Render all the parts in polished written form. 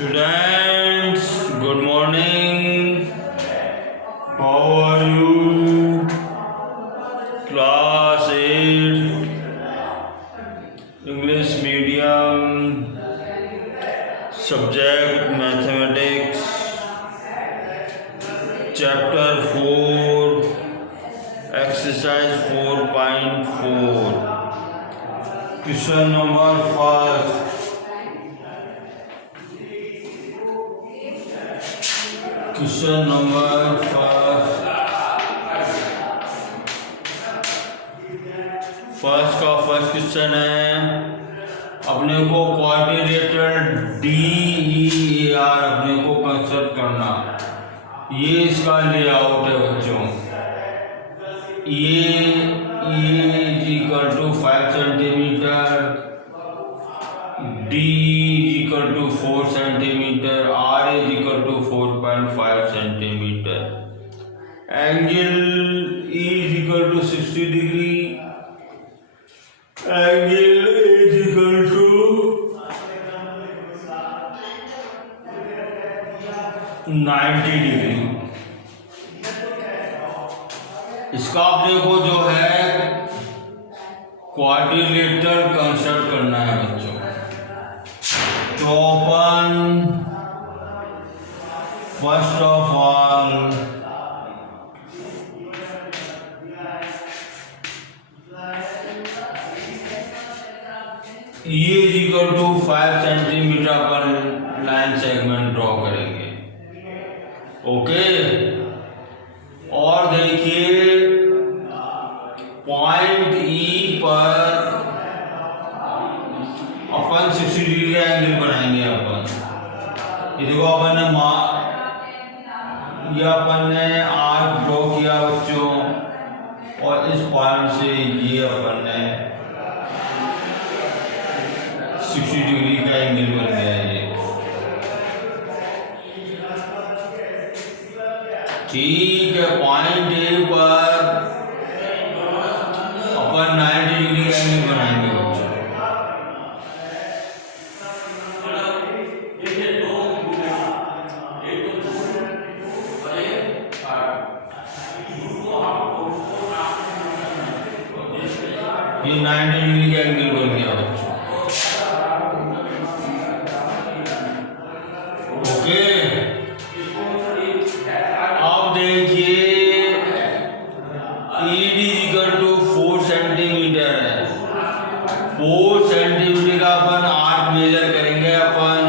Students, good morning. How are you? Class 8 English medium, subject mathematics, chapter 4, exercise 4.4. Question number 1. Question number first का first question है, अपने को quadrilateral DEAR अपने को construct करना। ये इसका लेआउट है बच्चों। ये is equal to 5 centimetre, D is equal to 4 centimeter, R is equal to 4.5 centimeter. Angle E is equal to 60 degree. Angle A is equal to 90 degree. इसका आप देखो जो है क्वाड्रिलेटरल कंस्ट्रक्ट करना है बच्चों। तो अपन फर्स्ट ऑफ ऑल ये इज इक्वल टू 5 सेंटीमीटर पर लाइन सेगमेंट ड्रॉ करेंगे। ओके, और देखिए पॉइंट ई पर अपन 60 डिग्री का एंगल बनाएंगे। अपन ये देखो अपन ने ये अपन ने आर्क ड्रॉ किया बच्चों, और इस पॉइंट से ये अपन ने 60 डिग्री का एंगल बन गया है ये। ठीक है, पॉइंट ए पर अपन 90 डिग्री का एंगल बनाएंगे बच्चों। ये 90 डिग्री का एंगल बन गया बच्चों। ओके, अब देखिए ED इक्वल टू 4 सेंटीमीटर है। 4 सेंटीमीटर का अपन आर्क मेजर करेंगे अपन,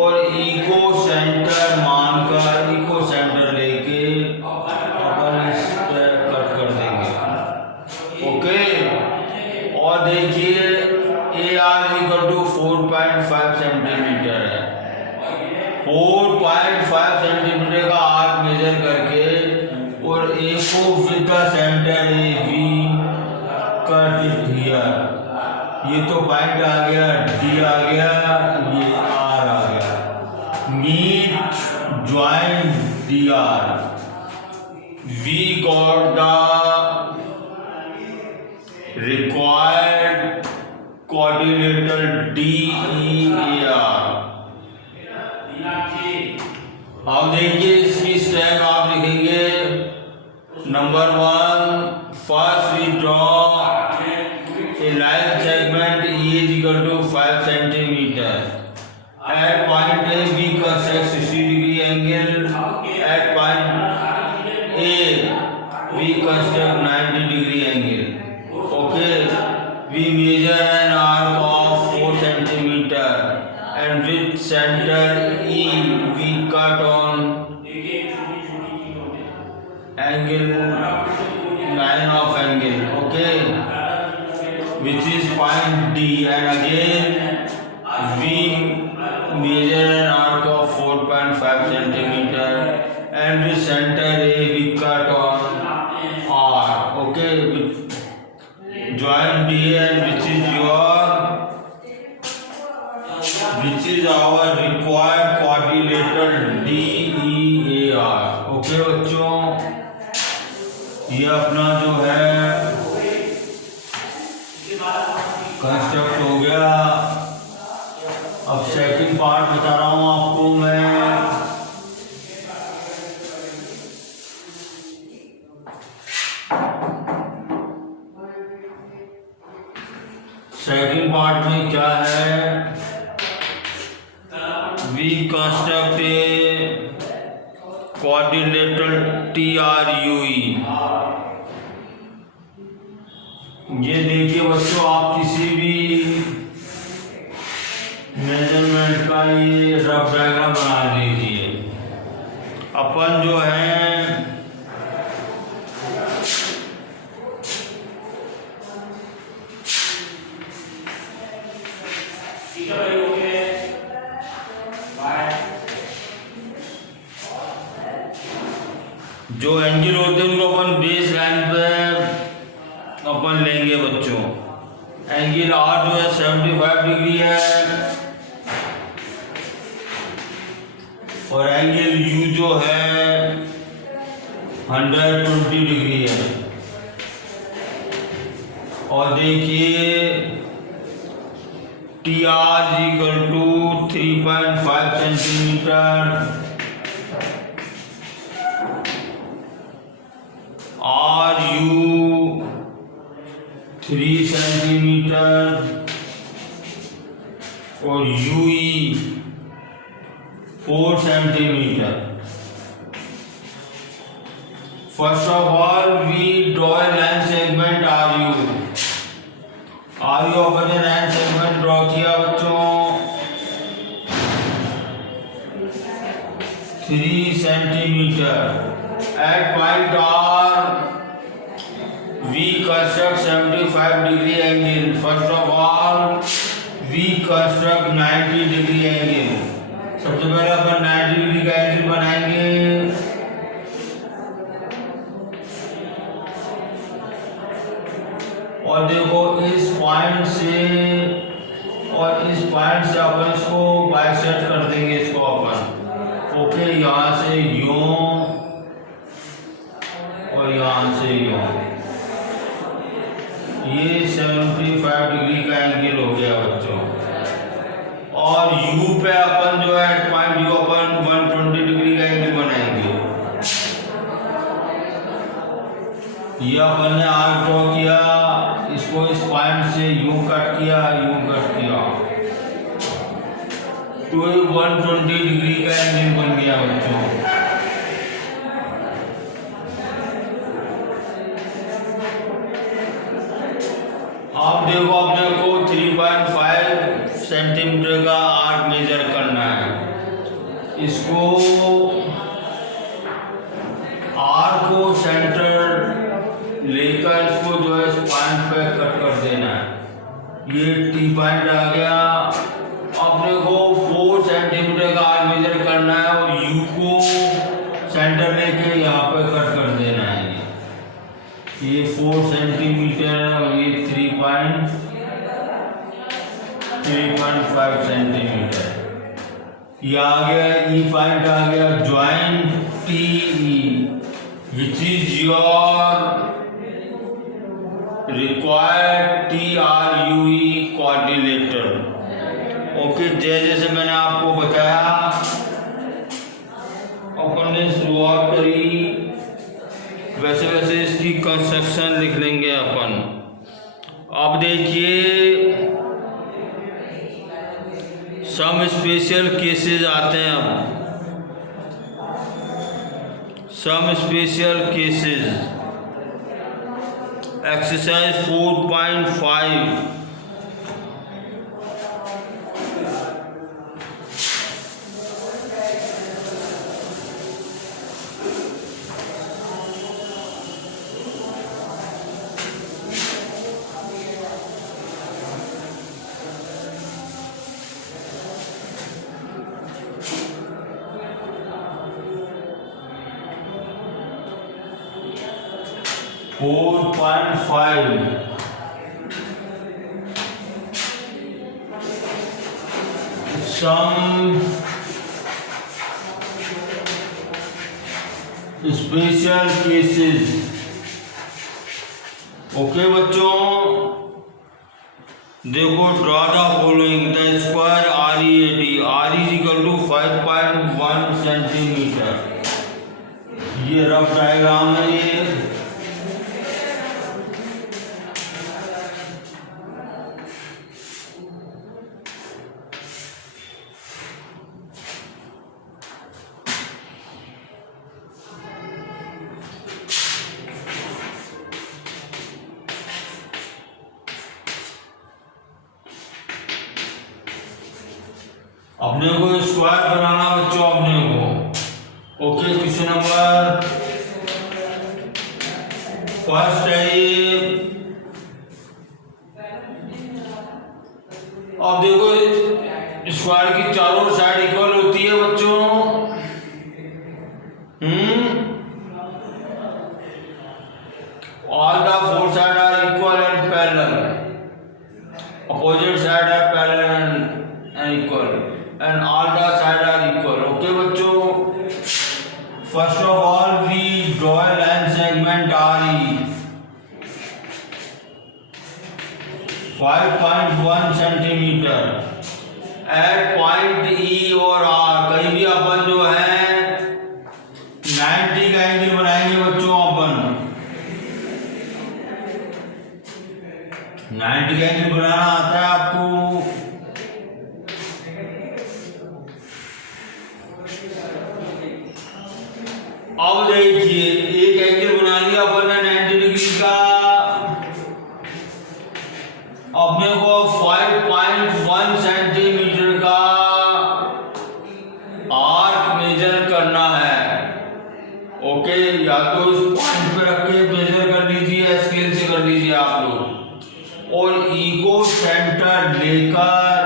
और इको सेंटर मानकर इको सेंटर लेके अपन इस पे कट कर देंगे। ओके, और देखिए AR इक्वल टू 4.5 सेंटीमीटर है। 4.5 सेंटीमीटर का आर्क मेजर करके और ए को with the centre AB cut it here. ये तो पॉइंट आ गया, D आ गया, ये R आ गया। Meet join DR, we got the required quadrilateral DEAR। अब देखिए इसकी स्टेप आप लिखेंगे। Number 1, first we draw a line segment E is equal to 5 centimeter. At point A we construct 60 degree angle. At point A we construct 90 degree angle. Okay, we measure an arc of 4 centimeter, and with center E we cut on angle, line of angle. Okay, which is point D, and again we measure an arc of 4.5 centimeter, and with center A we cut on R. Okay, join D, and which is our required quadrilateral DEAR. Okay बच्चों, ये अपना जो है construct हो गया। अब second second part बता रहा हूँ आपको मैं। सेकंड पार्ट में क्या है, we construct a quadrilateral TRUE। ये देखिए बच्चों, आप किसी भी मेजरमेंट का ये रफ डायग्राम बना लीजिए। अपन जो है जो एंगल होते हैं उनको अपन बेस लाइन पे अपन लेंगे बच्चों। एंगल R जो है 75 डिग्री है और एंगल U जो है 120 डिग्री है। और देखिए TR = 3.5 सेंटीमीटर, RU 3 सेंटीमीटर और UE 4 centimetre. First of all we draw a line segment RU अपन ने लाइन सेगमेंट ड्रॉ किया बच्चों 3 centimetre. At point R, we construct 75 degree angle. First of all, we construct 90 degree angle. सबसे पहले अपन 90 degree का angle बनाएंगे। और देखो इस पॉइंट से और इस पॉइंट से अपन इसको बाइसेक्ट कर देंगे इसको अपन। ओके, यहाँ से यूं और यहाँ से यूं, ये 75 डिग्री का एंगल हो गया बच्चों। और U पे अपन जो है पॉइंट U अपन 120 डिग्री का एंगल बनाएंगे। ये अपन ने आर्क ड्रॉ किया, इसको इस पॉइंट से यूं कट किया, तो 120 डिग्री का एंगल बन गया बच्चों। आप देखो अपने को 3.5 सेंटीमीटर का आर्क मेजर करना है। इसको आर्क को सेंटर लेकर इसको जो है पॉइंट पे कट कर देना है। ये T पॉइंट आ गया। अपने को 4 सेंटीमीटर का आर्क मेजर करना है और U को सेंटर लेके यहाँ पे कट कर देना है। ये 4 सेंटीमीटर और ये 3.5 सेंटीमीटर। ये आ गया E पॉइंट आ गया, joint TE which is your required TRUE quadrilateral. Okay, जैसे मैंने आपको बताया अपन ने शुरुआत करी वैसे वैसे इसकी कंस्ट्रक्शन लिख लेंगे अपन। अब देखिए सम स्पेशल केसेस आते हैं। अब some special cases, exercise 4.5। Some special cases। Okay बच्चों, देखो draw the following the square READ R is equal to 5.1 centimetre. ये रफ डायग्राम है ये। अपने को स्क्वायर बनाना बच्चों, अपने को। ओके, क्वेश्चन नंबर फर्स्ट है ये। अब देखो स्क्वायर की चारों साइड इक्वल होती है बच्चों। All the four side are equal and parallel. Opposite side है parallel and equal and all the side are equal. Okay बच्चों, first of all we draw a line segment RE 5.1 centimeter at point E और R। कहीं भी अपन जो है 90 का angle बनाएंगे बच्चों। अपन 90 का एंगल बनाना आता है आपको। अब देखिए एक एंगल बना लिया अपन ने 90 डिग्री का। अपने को 5.1 सेंटीमीटर का आर्क मेजर करना है। ओके, या तो इस पॉइंट पे रख के मेजर कर लीजिए, स्केल से कर लीजिए आप लोग। और ई को सेंटर लेकर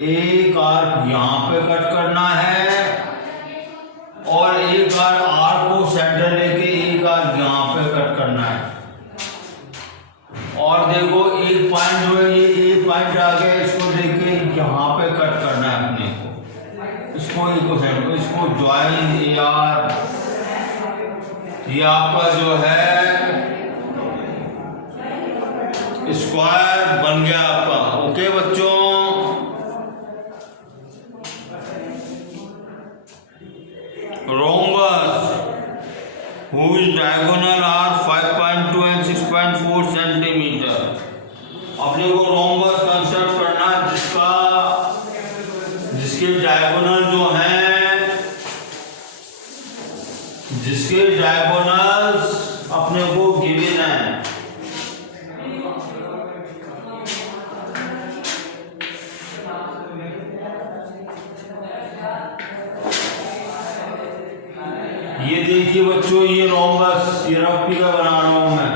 एक आर्क यहां पे कट करना है और एक बार आर को सेंटर लेके एक बार यहाँ पे कट करना है। और देखो एक पॉइंट जो है ये एक पॉइंट आ गया, इसको लेके यहाँ पे कट करना है अपने को। इसको इको सेंटर, इसको ज्वाइन AR। ये आपका जो है स्क्वायर बन गया आपका। ओके बच्चों, rhombus whose diagonal are 5.2 and 6.4 centimeter। अपने को rhombus कंसेप्ट करना जिसके डायगोनल जो हैं, जिसके डायगोनल्स अपने को गिवन है। ये देखिए बच्चों, ये रोम्बस, ये रफ फिगर बना रहा हूं मैं।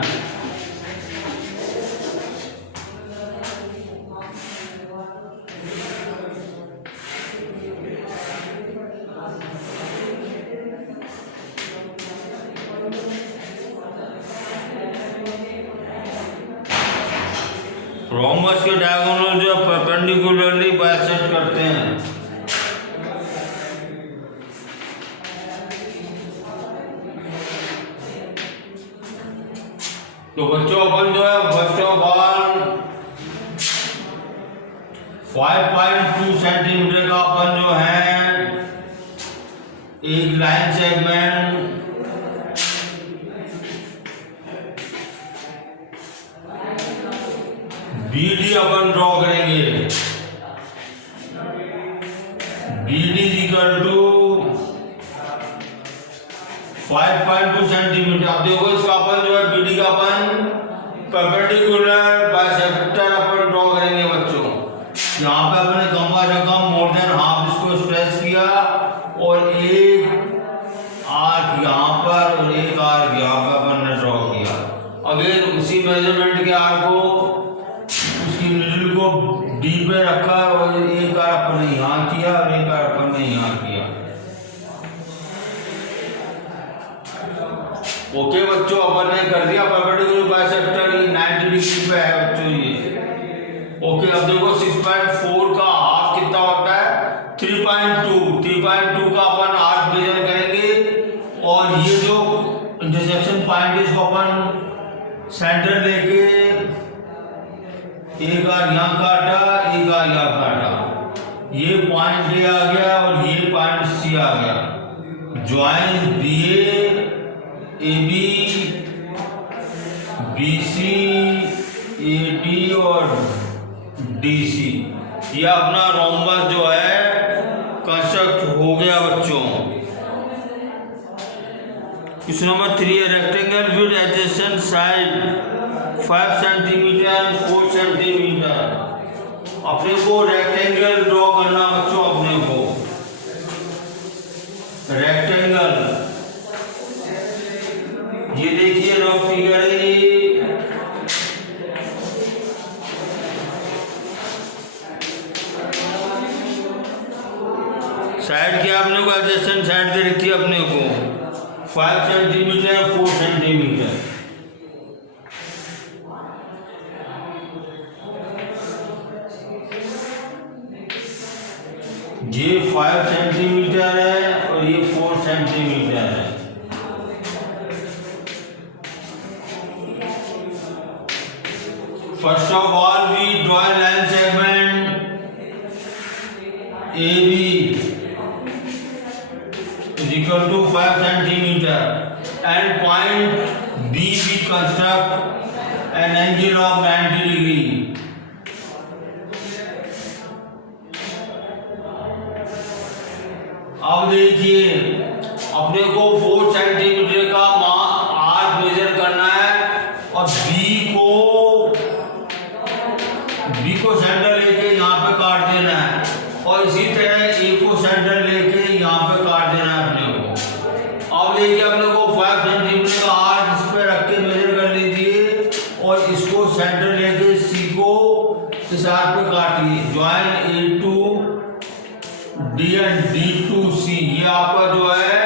रोम्बस के डायगोनल जो परपेंडिकुलरली बाइसेक्ट करते हैं। तो बच्चों अपन जो है फर्स्ट ऑफ ऑल 5.2 सेंटीमीटर का अपन जो है एक लाइन सेगमेंट BD अपन ड्रॉ करेंगे। BD equal to 5.2 centimetre. अब देखो इसका अपन जो है BD का अपन परपेंडिकुलर बाइसेक्टर अपन ड्रॉ करेंगे बच्चों। यहाँ पे अपने कम से कम मोर देन हाफ इसको स्ट्रेच किया और एक आर्क यहाँ पर और एक आर्क यहाँ पे अपन ने ड्रॉ किया। अगेन उसी मेजरमेंट के आर्क को उसकी मिडिल को D पे रखा और एक आर्क अपन ने यहाँ किया और एक आर्क अपन ने यहाँ किया। ओके बच्चों, अपन ने कर दिया परपेंडिकुलर बाइसेक्टर 90 डिग्री पे है बच्चों ये। ओके, अब देखो 6.4 का हाफ कितना होता है 3.2 का अपन आर्क मेजर करेंगे और ये जो इंटरसेक्शन पॉइंट इसको अपन सेंटर लेके एक आर यहाँ काटा, एक आर यहाँ काटा, ये पॉइंट ए आ गया और ये पॉइंट सी आ गया। Join B A B, B C, A D और डी सी, ये अपना रोम्बस जो है कंस्ट्रक्ट हो गया बच्चों। क्वेश्चन नंबर 3 है rectangle with adjacent side 5 centimetre 4 centimetre. अपने को रेक्टेंगल ड्रॉ करना बच्चों, अपने को रेक्टेंगल, ये देखिए रफ फिगर है, साइड क्या अपने को एडजेसेंट साइड दे रखी है अपने को 5 सेंटीमीटर 4 सेंटीमीटर। ये 5 सेंटीमीटर है और ये 4 सेंटीमीटर है। First of all we draw line segment A B equal to 5 centimeter and point B we construct an angle of 90 degree. अब देखिए अपने को 4 सेंटीमीटर का आर्क मेजर करना है और B को सेंटर लेके यहाँ पे काट देना है और इसी तरह A को सेंटर लेके यहाँ पे काट देना है अपने को। अब देखिए अपने को 5 सेंटीमीटर का आर्क इस पे रख के मेजर कर लीजिए और इसको सेंटर लेके C को इस आर्क पे काटिए। Join A to D and D to C, ये आपका जो है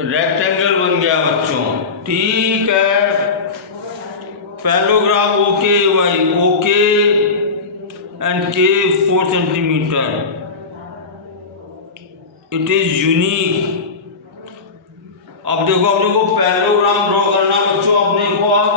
रेक्टेंगल बन गया बच्चों। ठीक है, पैरेललोग्राम ओके भाई, ओके एंड के 4 सेंटीमीटर, इट इज यूनिक। अब देखो अपने को पैरेललोग्राम ड्रॉ करना बच्चों, अपने को अब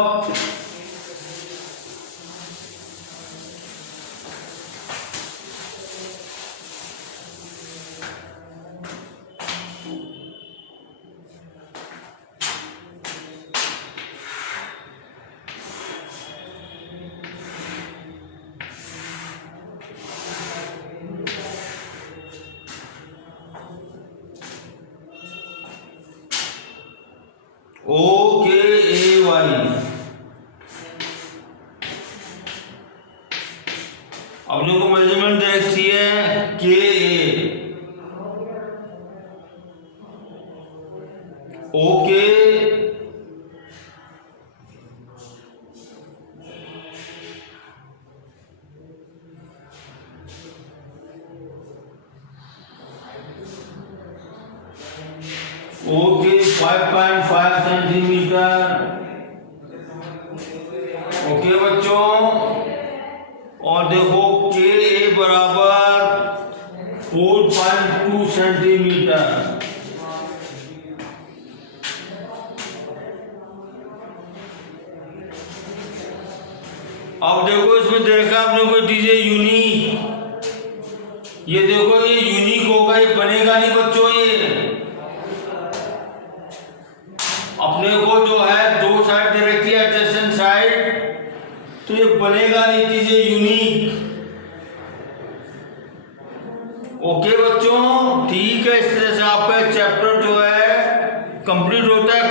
ओके ए वाई। अपने को मेजरमेंट देखती है के ए, ओके ओके 5.5 सेंटीमीटर। ओके बच्चों, और देखो के ए बराबर 4.2 सेंटीमीटर। अब देखो इसमें देखा आपने को डीजे यूनिक, ये देखो ये यूनिक होगा, ये बनेगा नहीं बच्चों। ये अपने को जो है 2 साइड दे रखी है एडजेसेंट साइड, तो ये बनेगा नहीं, चीजें यूनिक। ओके बच्चों, ठीक है, इस तरह से आपका चैप्टर जो है कंप्लीट होता है।